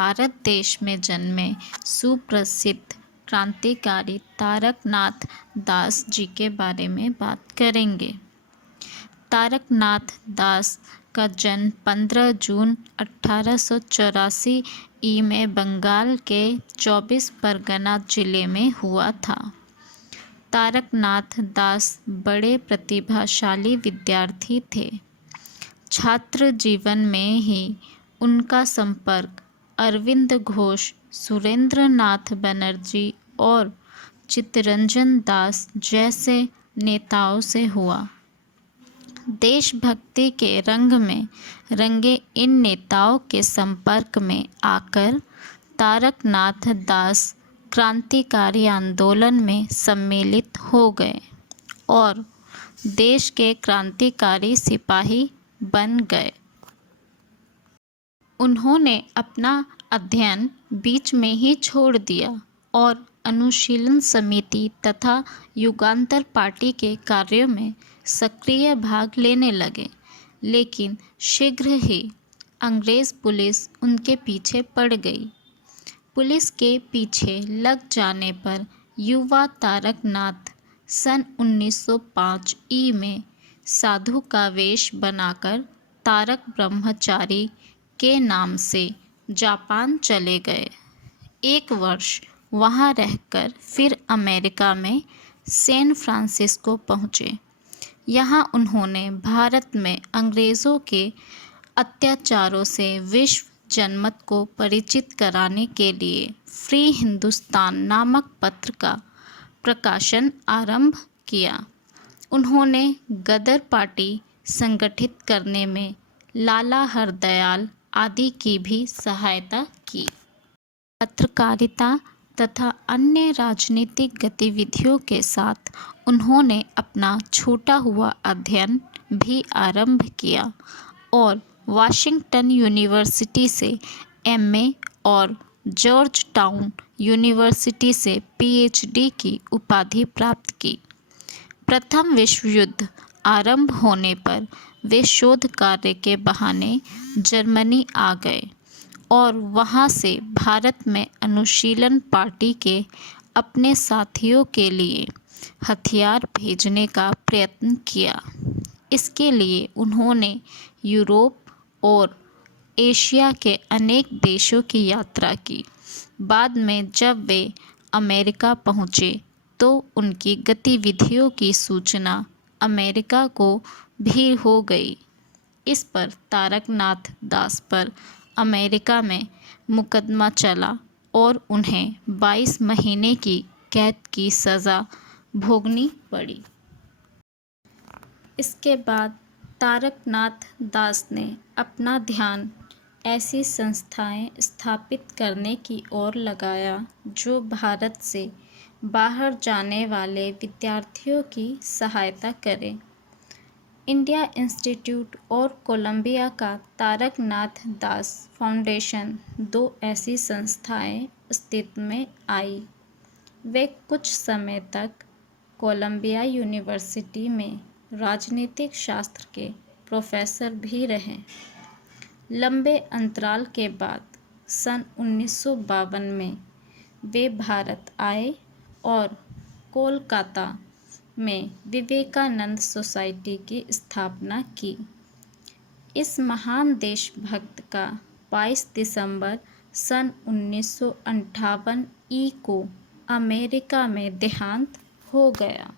भारत देश में जन्मे सुप्रसिद्ध क्रांतिकारी तारकनाथ दास जी के बारे में बात करेंगे। तारकनाथ दास का जन्म 15 जून 1884 ई में बंगाल के 24 परगना जिले में हुआ था। तारकनाथ दास बड़े प्रतिभाशाली विद्यार्थी थे। छात्र जीवन में ही उनका संपर्क अरविंद घोष, सुरेंद्र नाथ बनर्जी और चित्तरंजन दास जैसे नेताओं से हुआ। देशभक्ति के रंग में रंगे इन नेताओं के संपर्क में आकर तारकनाथ दास क्रांतिकारी आंदोलन में सम्मिलित हो गए और देश के क्रांतिकारी सिपाही बन गए। उन्होंने अपना अध्ययन बीच में ही छोड़ दिया और अनुशीलन समिति तथा युगांतर पार्टी के कार्यों में सक्रिय भाग लेने लगे, लेकिन शीघ्र ही अंग्रेज़ पुलिस उनके पीछे पड़ गई। पुलिस के पीछे लग जाने पर युवा तारकनाथ सन 1905 ई में साधु का वेश बनाकर तारक ब्रह्मचारी के नाम से जापान चले गए। एक वर्ष वहाँ रहकर फिर अमेरिका में सैन फ्रांसिस्को पहुँचे। यहाँ उन्होंने भारत में अंग्रेज़ों के अत्याचारों से विश्व जनमत को परिचित कराने के लिए फ्री हिंदुस्तान नामक पत्र का प्रकाशन आरंभ किया। उन्होंने गदर पार्टी संगठित करने में लाला हरदयाल आदि की भी सहायता की। पत्रकारिता तथा अन्य राजनीतिक गतिविधियों के साथ उन्होंने अपना छूटा हुआ अध्ययन भी आरंभ किया और वाशिंगटन यूनिवर्सिटी से एमए और जॉर्ज टाउन यूनिवर्सिटी से पीएचडी की उपाधि प्राप्त की। प्रथम विश्व युद्ध आरंभ होने पर वे शोध कार्य के बहाने जर्मनी आ गए और वहां से भारत में अनुशीलन पार्टी के अपने साथियों के लिए हथियार भेजने का प्रयत्न किया। इसके लिए उन्होंने यूरोप और एशिया के अनेक देशों की यात्रा की। बाद में जब वे अमेरिका पहुँचे तो उनकी गतिविधियों की सूचना अमेरिका को भी हो गई। इस पर तारकनाथ दास पर अमेरिका में मुकदमा चला और उन्हें 22 महीने की कैद की सज़ा भोगनी पड़ी। इसके बाद तारकनाथ दास ने अपना ध्यान ऐसी संस्थाएं स्थापित करने की ओर लगाया जो भारत से बाहर जाने वाले विद्यार्थियों की सहायता करें। इंडिया इंस्टीट्यूट और कोलंबिया का तारकनाथ दास फाउंडेशन दो ऐसी संस्थाएं अस्तित्व में आई। वे कुछ समय तक कोलंबिया यूनिवर्सिटी में राजनीतिक शास्त्र के प्रोफेसर भी रहे। लंबे अंतराल के बाद सन 1952 में वे भारत आए और कोलकाता में विवेकानंद सोसाइटी की स्थापना की। इस महान देशभक्त का 22 दिसंबर सन 1958 ई को अमेरिका में देहांत हो गया।